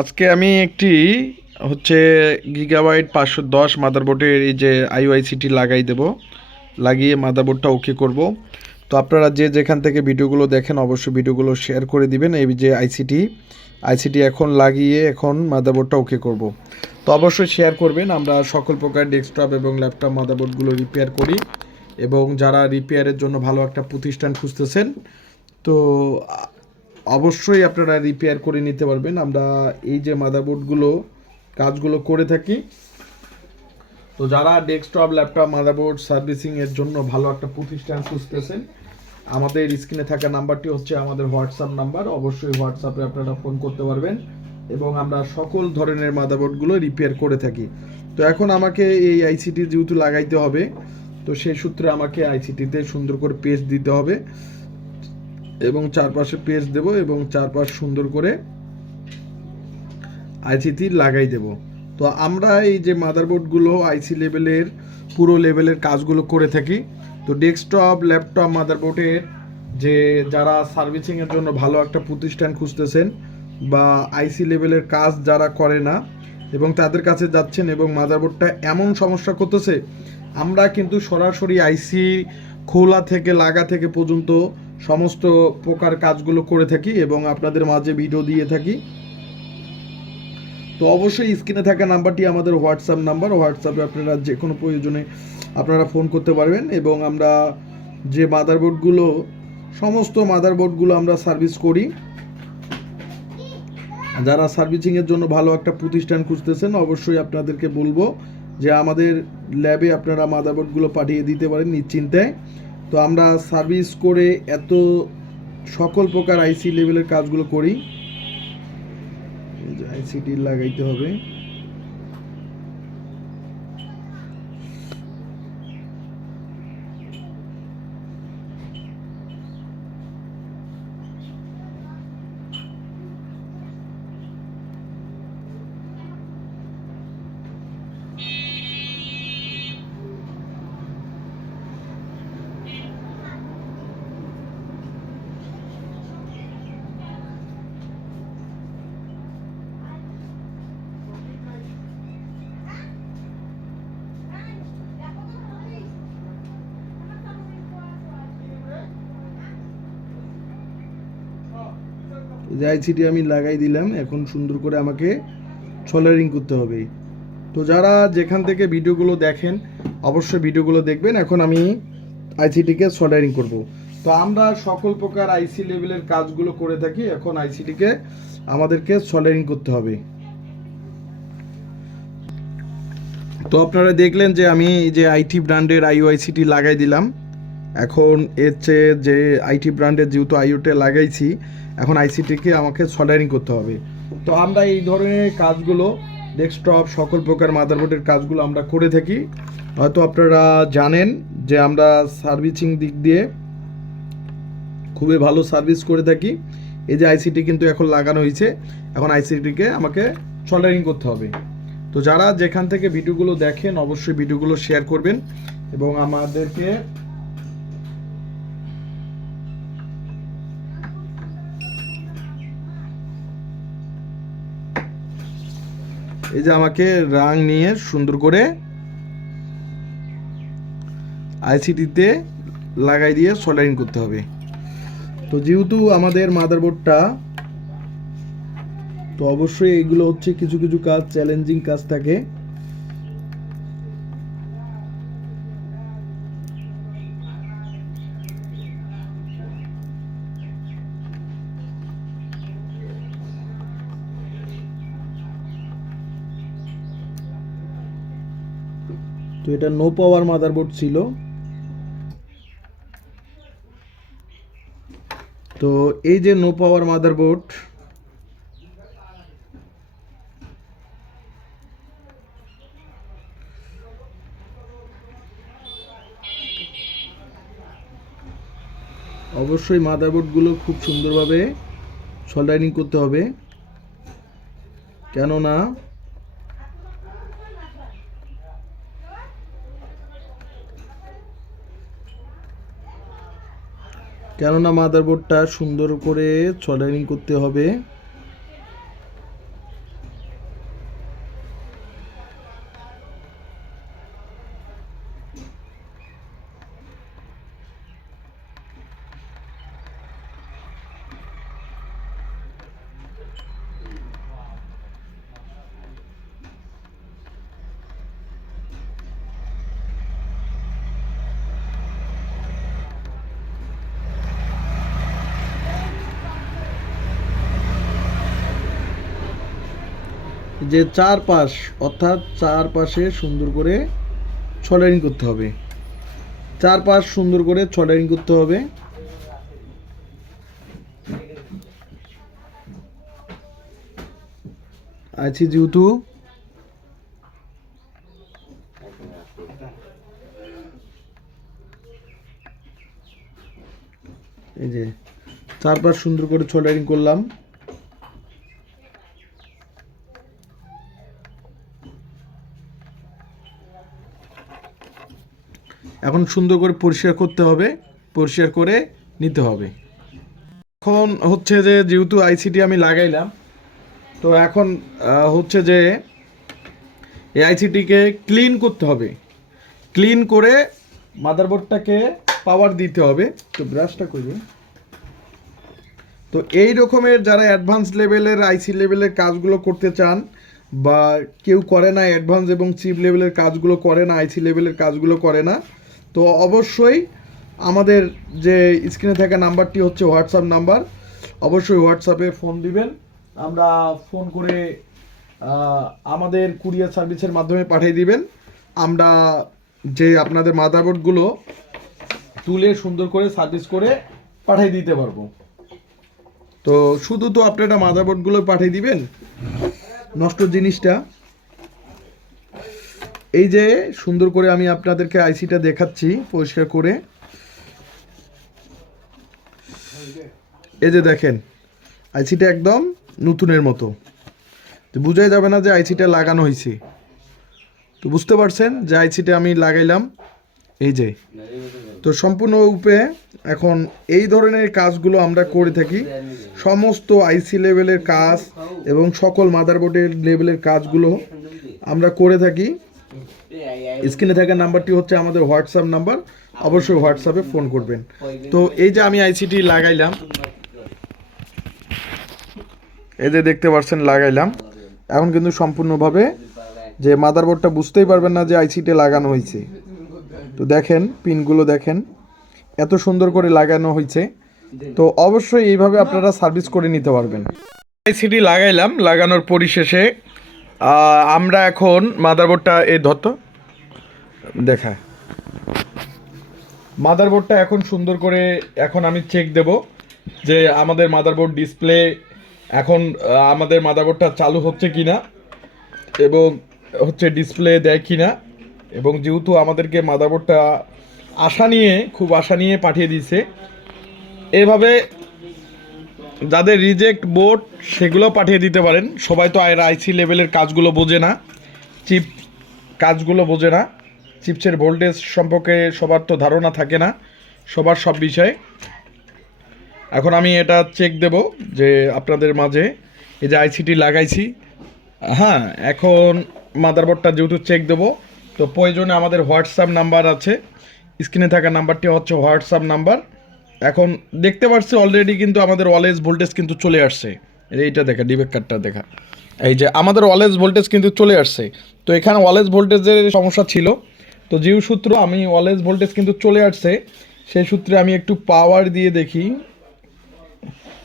আজকে আমি একটি হচ্ছে গিগাবাইট 510 মাদারবোর্ডের এই যে আইওআইসিটি লাগাই দেব, লাগিয়ে মাদারবোর্ডটা ওকে করব। তো আপনারা যে যেখান থেকে ভিডিওগুলো দেখেন অবশ্যই ভিডিওগুলো শেয়ার করে দিবেন। এই যে আইসিটি এখন লাগিয়ে এখন মাদারবোর্ডটা ওকে করব। তো অবশ্যই শেয়ার করবেন। আমরা সকল প্রকার ডেস্কটপ এবং ল্যাপটপ মাদারবোর্ডগুলো রিপেয়ার করি, এবং যারা রিপেয়ারের জন্য ভালো একটা প্রতিষ্ঠান খুঁজতেছেন তো অবশ্যই আপনারা রিপেয়ার করে নিতে পারবেন। আমরা এই যে মাদারবোর্ডগুলো কাজগুলো করে থাকি। তো যারা ডেস্কটপ ল্যাপটপ মাদারবোর্ড সার্ভিসিংয়ের জন্য ভালো একটা প্রতিষ্ঠান খুঁজতেছেন, আমাদের স্ক্রিনে থাকা নাম্বারটি হচ্ছে আমাদের হোয়াটসঅ্যাপ নাম্বার। অবশ্যই হোয়াটসঅ্যাপে আপনারা ফোন করতে পারবেন, এবং আমরা সকল ধরনের মাদারবোর্ডগুলো রিপেয়ার করে থাকি। তো এখন আমাকে এই আইসিটি যেহেতু লাগাইতে হবে, তো সেই সূত্রে আমাকে আইসিটিতে সুন্দর করে পেস্ট দিতে হবে, এবং চারপাশে পেস্ট দেব, এবং চারপাশ সুন্দর করে আইসিটি লাগাই দেব। তো আমরা এই যে মাদারবোর্ডগুলো আইসি লেভেলের পুরো লেভেলের কাজগুলো করে থাকি। তো ডেস্কটপ ল্যাপটপ মাদারবোর্ডের যে যারা সার্ভিসিংয়ের জন্য ভালো একটা প্রতিষ্ঠান খুঁজতেছেন, বা আইসি লেভেলের কাজ যারা করে না এবং তাদের কাছে যাচ্ছেন এবং মাদারবোর্ডটা এমন সমস্যা করতেছে, আমরা কিন্তু সরাসরি আইসি খোলা থেকে লাগা থেকে পর্যন্ত সমস্ত প্রকার কাজগুলো করে থাকি এবং আপনাদের মাঝে ভিডিও দিয়ে থাকি। তো অবশ্যই স্ক্রিনে থাকা নাম্বারটি আমাদের হোয়াটসঅ্যাপ নাম্বার। হোয়াটসঅ্যাপে আপনারা যে কোনো প্রয়োজনে আপনারা ফোন করতে পারবেন, এবং আমরা যে মাদারবোর্ডগুলো সমস্ত মাদারবোর্ডগুলো আমরা সার্ভিস করি। যারা সার্ভিসিংয়ের জন্য ভালো একটা প্রতিষ্ঠান খুঁজতেছেন অবশ্যই আপনাদেরকে বলবো যে আমাদের ল্যাবে আপনারা মাদারবোর্ডগুলো পাঠিয়ে দিতে পারেন নিশ্চিন্তে। তো আমরা সার্ভিস করে এত সকল প্রকার আইসি লেভেলের কাজগুলো করি। আইসিটি লাগাইতে হবে। যে আইসিটি আমি লাগাই দিলাম, এখন সুন্দর করে আমাকে সোল্ডারিং করতে হবে। তো যারা যেখান থেকে ভিডিওগুলো দেখেন অবশ্যই ভিডিওগুলো দেখবেন। এখন আমি আইসিটিকে সোল্ডারিং করব। তো আমরা সকল প্রকার আইসি লেভেলের কাজগুলো করে থাকি, এখন আইসিটিকে আমাদেরকে সোল্ডারিং করতে হবে। তো আপনারা দেখলেন যে আমি যে আইটি ব্র্যান্ডের আইওআইসিটি লাগাই দিলাম। এখন এর চেয়ে যে আইটি ব্র্যান্ডের যেহেতু আইওতে লাগাইছি, এখন আইসিটিকে আমাকে সোল্ডারিং করতে হবে। তো আমরা এই ধরনের কাজগুলো ডেস্কটপ সকল প্রকার মাদারবোর্ডের কাজগুলো আমরা করে থাকি। হয়তো আপনারা জানেন যে আমরা সার্ভিসিং দিক দিয়ে খুবই ভালো সার্ভিস করে থাকি। এই যে আইসিটি কিন্তু এখন লাগানো হয়েছে, এখন আইসিটিকে আমাকে সোল্ডারিং করতে হবে। তো যারা যেখান থেকে ভিডিওগুলো দেখেন অবশ্যই ভিডিওগুলো শেয়ার করবেন, এবং আমাদেরকে এই যে আমাকে রাং নিয়ে সুন্দর করে আইসিটিতে লাগাই দিয়ে সোল্ডারিং করতে হবে। তো যেহেতু আমাদের মাদারবোর্ডটা, তো অবশ্যই এগুলো হচ্ছে কিছু কিছু কাজ চ্যালেঞ্জিং কাজ থাকে। তো এটা নো পাওয়ার মাদারবোর্ড ছিল। তো এই যে নো পাওয়ার মাদারবোর্ড, অবশ্যই মাদারবোর্ডগুলো খুব সুন্দরভাবে সোল্ডারিং করতে হবে, কেননা মাদারবোর্ডটা সুন্দর করে সোল্ডারিং করতে হবে। যে চারপাশ অর্থাৎ চারপাশে সুন্দর করে সোল্ডারিং করতে হবে, চারপাশ সুন্দর করে সোল্ডারিং করতে হবে। আছি যেহেতু এই যে চারপাশ সুন্দর করে সোল্ডারিং করলাম। এখন সুন্দর করে পরিষ্কার করতে হবে, পরিষ্কার করে নিতে হবে। এখন হচ্ছে যে যেহেতু আইসিটি আমি লাগাইলাম, তো এখন হচ্ছে যে এই আইসিটিকে ক্লিন করতে হবে। ক্লিন করে মাদারবোর্ডটাকে পাওয়ার দিতে হবে। তো ব্রাশটা করবে। তো এই রকমের যারা অ্যাডভান্স লেভেলের আইসি লেভেলের কাজগুলো করতে চান, বা কেউ করে না অ্যাডভান্স এবং চিপ লেভেলের কাজগুলো করে না, আইসি লেভেলের কাজগুলো করে না, তো অবশ্যই আমাদের যে স্ক্রিনে থাকা নাম্বারটি হচ্ছে হোয়াটসঅ্যাপ নাম্বার, অবশ্যই হোয়াটসঅ্যাপে ফোন দিবেন। আমরা ফোন করে আমাদের কুরিয়ার সার্ভিসের মাধ্যমে পাঠিয়ে দিবেন। আমরা যে আপনাদের মাদারবোর্ডগুলো তুলে সুন্দর করে সার্ভিস করে পাঠিয়ে দিতে পারবো। তো শুধু তো আপনারা মাদারবোর্ডগুলো পাঠিয়ে দিবেন, নষ্ট জিনিসটা এই যে সুন্দর করে আমি আপনাদেরকে আইসিটা দেখাচ্ছি পরিষ্কার করে। এই যে দেখেন আইসিটা একদম নতুনের মতো, তো বোঝাই যাবে না যে আইসিটা লাগানো হয়েছে। তো বুঝতে পারছেন যে আইসিটা আমি লাগাইলাম এই যে। তো সম্পূর্ণরূপে এখন এই ধরনের কাজগুলো আমরা করে থাকি, সমস্ত আইসি লেভেলের কাজ এবং সকল মাদারবোর্ডের লেভেলের কাজগুলো আমরা করে থাকি। স্ক্রিনে থাকা নাম্বারটি হচ্ছে আমাদের হোয়াটসঅ্যাপ নাম্বার, অবশ্যই হোয়াটসঅ্যাপে ফোন করবেন। তো এই যে আমি আইসিটি লাগাইলাম, এই যে দেখতে পাচ্ছেন লাগাইলাম। এখন কিন্তু সম্পূর্ণভাবে যে মাদারবোর্ডটা বুঝতেই পারবেন না যে আইসিটি লাগানো হয়েছে। তো দেখেন পিনগুলো দেখেন এত সুন্দর করে লাগানো হয়েছে। তো অবশ্যই এইভাবে আপনারা সার্ভিস করে নিতে পারবেন। আইসিটি লাগাইলাম, লাগানোর পরিশেষে আমরা এখন মাদারবোর্ডটা এই ধরতো দেখা, মাদারবোর্ডটা এখন সুন্দর করে এখন আমি চেক দেব যে আমাদের মাদারবোর্ড ডিসপ্লে এখন আমাদের মাদারবোর্ডটা চালু হচ্ছে কিনা এবং হচ্ছে ডিসপ্লে দেয় কিনা। এবং যেহেতু আমাদেরকে মাদারবোর্ডটা খুব আশা নিয়ে পাঠিয়ে দিয়েছে, এভাবে যাদের রিজেক্ট বোর্ড সেগুলো পাঠিয়ে দিতে পারেন। সবাই তো আর আইসি লেভেলের কাজগুলো বোঝে না, চিপ কাজগুলো বোঝে না, চিপসের ভোল্টেজ সম্পর্কে সবার তো ধারণা থাকে না সবার সব বিষয়ে। এখন আমি এটা চেক দেব যে আপনাদের মাঝে এই যে আইসিটি লাগাইছি, হ্যাঁ এখন মাদারবোর্ডটা যেহেতু চেক দেবো, তো প্রয়োজনে আমাদের হোয়াটসঅ্যাপ নাম্বার আছে, স্ক্রিনে থাকা নাম্বারটি হচ্ছে হোয়াটসঅ্যাপ নাম্বার। এখন দেখতে পাচ্ছি অলরেডি কিন্তু আমাদের অলএস ভোল্টেজ কিন্তু চলে আসছে। এইটা দেখা ডিবেক কার্ডটা দেখা, এই যে আমাদের অলএস ভোল্টেজ কিন্তু চলে আসছে। তো এখানে অলএস ভোল্টেজের সমস্যা ছিল, তো যেই সূত্র আমি অলএস ভোল্টেজ কিন্তু চলে আসছে, সেই সূত্রে আমি একটু পাওয়ার দিয়ে দেখি।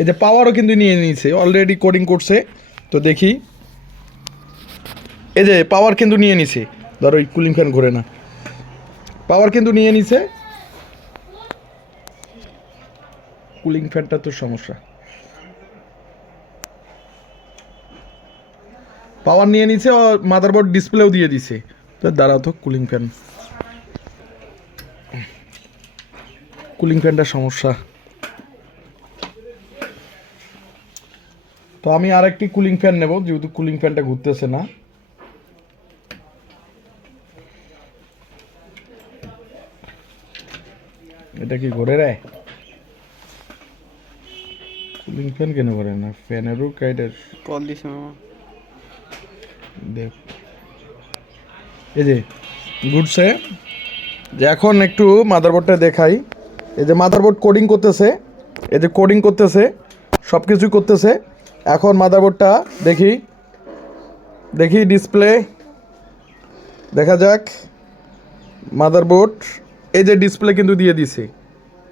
এই যে পাওয়ারও কিন্তু নিয়ে নিয়েছে, অলরেডি কোডিং করছে। তো দেখি এই যে পাওয়ার কিন্তু নিয়ে নিছে, ধরো ওই কুলিং ফ্যান ঘুরে না, পাওয়ার কিন্তু নিয়ে নিছে। কুলিং ফ্যানটা তো সমস্যা, পাওয়ার নিয়ে নিছে, মাদারবোর্ড ডিসপ্লেও দিয়ে দিছে। তো দাঁড়াও তো, কুলিং ফ্যানটা সমস্যা। তো আমি আরেকটি কুলিং ফ্যান নেব, যেহেতু কুলিং ফ্যানটা ঘুরতেছে না। এটা কি ঘুরে রে? কুলিং ফ্যান কেন ঘুরে না? ফ্যানেরও কাইডার কল দিছে মামা, দেখ এই যে ঘুরছে। যে এখন একটু মাদারবোর্ডটা দেখাই। এই যে মাদারবোর্ড কোডিং করতেছে, এই যে কোডিং করতেছে, সব কিছুই করতেছে। এখন মাদারবোর্ডটা দেখি ডিসপ্লে দেখা যাক। মাদারবোর্ড এই যে ডিসপ্লে কিন্তু দিয়ে দিছে,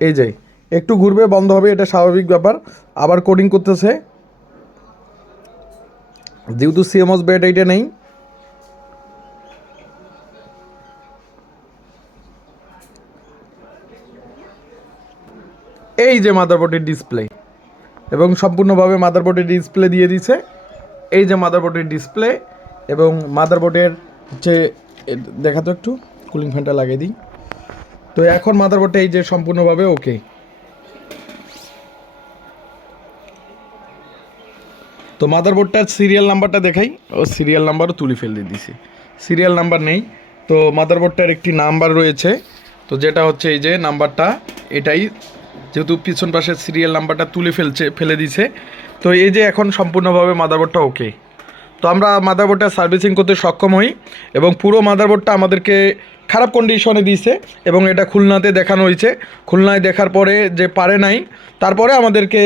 এই যে একটু ঘুরবে বন্ধ হবে, এটা স্বাভাবিক ব্যাপার। আবার কোডিং করতেছে, যেহেতু সিএমওস ব্যাট এইটা নেই, এই যে মাদারবোর্ডের ডিসপ্লে, এবং সম্পূর্ণভাবে মাদারবোর্ডের ডিসপ্লে দিয়ে দিছে। এই যে মাদারবোর্ডের ডিসপ্লে এবং মাদারবোর্ডের হচ্ছে দেখাতো একটু কুলিং ফ্যানটা লাগিয়ে দিই। তো এখন মাদারবোর্ডটা এই যে সম্পূর্ণভাবে ওকে। তো মাদারবোর্ডটার সিরিয়াল নাম্বারটা দেখাই, ও সিরিয়াল নাম্বারও তুলে ফেলে দিয়েছি, সিরিয়াল নাম্বার নেই। তো মাদারবোর্ডটার একটি নাম্বার রয়েছে, তো যেটা হচ্ছে এই যে নাম্বারটা, এটাই যেহেতু পিছন পাশের সিরিয়াল নাম্বারটা তুলে ফেলে দিছে। তো এই যে এখন সম্পূর্ণভাবে মাদারবোর্ডটা ওকে। তো আমরা মাদারবোর্ডটা সার্ভিসিং করতে সক্ষম হই এবং পুরো মাদারবোর্ডটা আমাদেরকে খারাপ কন্ডিশনে দিয়েছে এবং এটা খুলনাতে দেখানো হয়েছে। খুলনায় দেখার পরে যে পারে নাই, তারপরে আমাদেরকে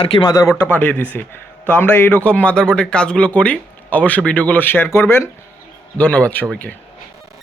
আর কি মাদারবোর্ডটা পাঠিয়ে দিছে। তো আমরা এইরকম মাদারবোর্ডের কাজগুলো করি, অবশ্যই ভিডিওগুলো শেয়ার করবেন। ধন্যবাদ সবাইকে।